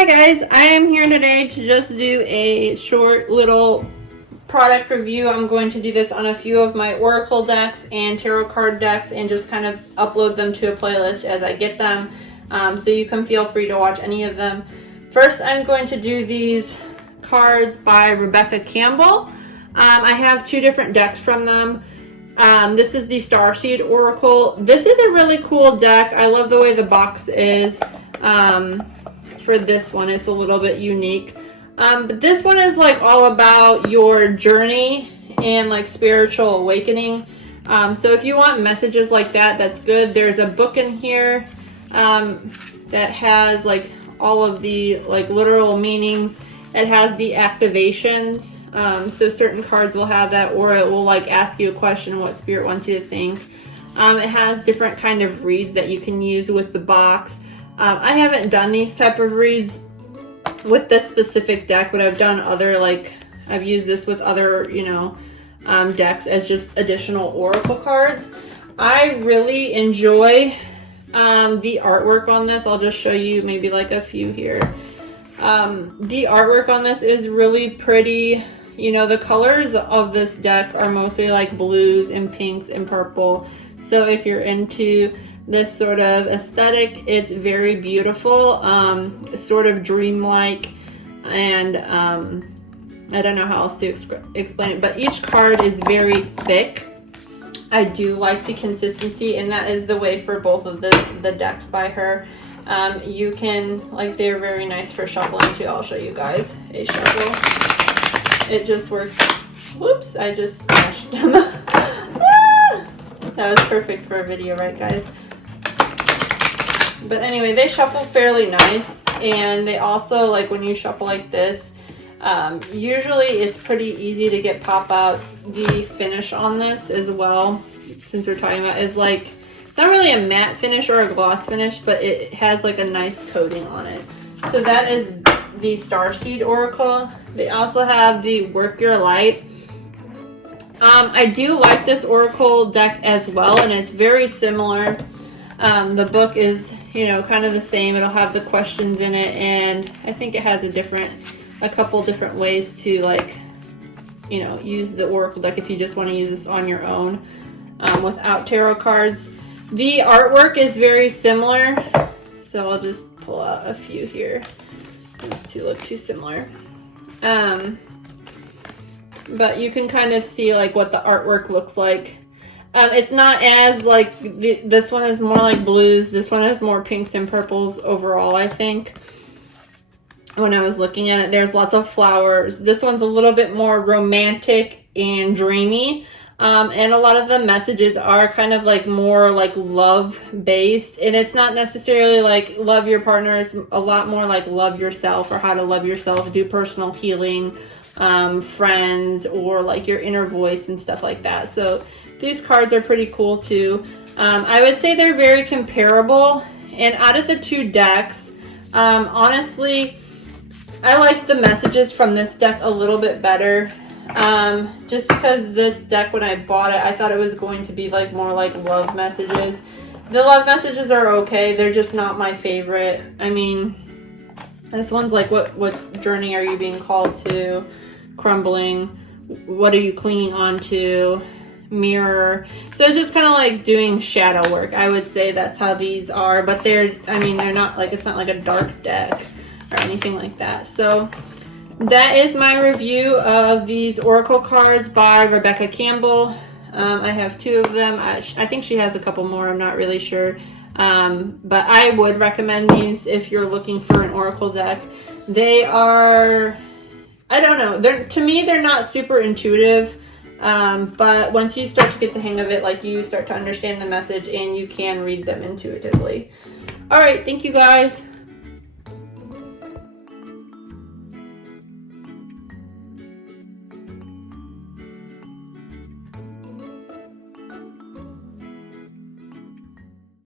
Hi guys, I am here today to just do a short little product review. I'm going to do this on a few of my Oracle decks and tarot card decks and just kind of upload them to a playlist as I get them. So you can feel free to watch any of them. First, I'm going to do these cards by Rebecca Campbell. I have two different decks from them. This is the Starseed Oracle. This is a really cool deck. I love the way the box is. For this one, it's a little bit unique. But this one is like all about your journey and like spiritual awakening. So if you want messages like that, that's good. There's a book in here that has like all of the like literal meanings. It has the activations. So certain cards will have that, or it will like ask you a question what spirit wants you to think. It has different kind of reads that you can use with the box. I haven't done these type of reads with this specific deck, but I've done other, like, I've used this with other, decks as just additional Oracle cards. I really enjoy the artwork on this. I'll just show you maybe like a few here. The artwork on this is really pretty. The colors of this deck are mostly like blues and pinks and purple. So if you're into this sort of aesthetic, it's very beautiful, sort of dreamlike, and I don't know how else to explain it, but each card is very thick. I do like the consistency, and that is the way for both of the decks by her. You can, like, they're very nice for shuffling too. I'll show you guys a shuffle. It just works. Whoops, I just smashed them. That was perfect for a video, right guys? But anyway, they shuffle fairly nice, and they also, like, when you shuffle like this, usually it's pretty easy to get pop outs. The finish on this as well, since we're talking about, is like, it's not really a matte finish or a gloss finish, but it has like a nice coating on it. So that is the Starseed Oracle. They also have the Work Your Light. I do like this Oracle deck as well, and it's very similar. The book is, kind of the same. It'll have the questions in it, and I think it has a couple different ways to, like, use the Oracle deck if you just want to use this on your own without tarot cards. The artwork is very similar, so I'll just pull out a few here. These two look too similar. But you can kind of see like what the artwork looks like. It's not as like, this one is more like blues. This one has more pinks and purples overall, I think. When I was looking at it, there's lots of flowers. This one's a little bit more romantic and dreamy. And a lot of the messages are kind of like more like love based. And it's not necessarily like love your partner. It's a lot more like love yourself, or how to love yourself, do personal healing, friends, or like your inner voice and stuff like that. So these cards are pretty cool too. I would say they're very comparable. And out of the two decks, honestly, I like the messages from this deck a little bit better. Just because this deck, when I bought it, I thought it was going to be like more like love messages. The love messages are okay. They're just not my favorite. I mean, this one's like, what journey are you being called to? Crumbling. What are you clinging onto? Mirror. So it's just kind of like doing shadow work. I would say that's how these are, but they're not like, it's not like a dark deck or anything like that. So that is my review of these Oracle cards by Rebecca Campbell. I have two of them. I think she has a couple more. I'm not really sure. But I would recommend these if you're looking for an Oracle deck. They are, I don't know. To me, they're not super intuitive. But once you start to get the hang of it, like, you start to understand the message and you can read them intuitively. All right. Thank you guys.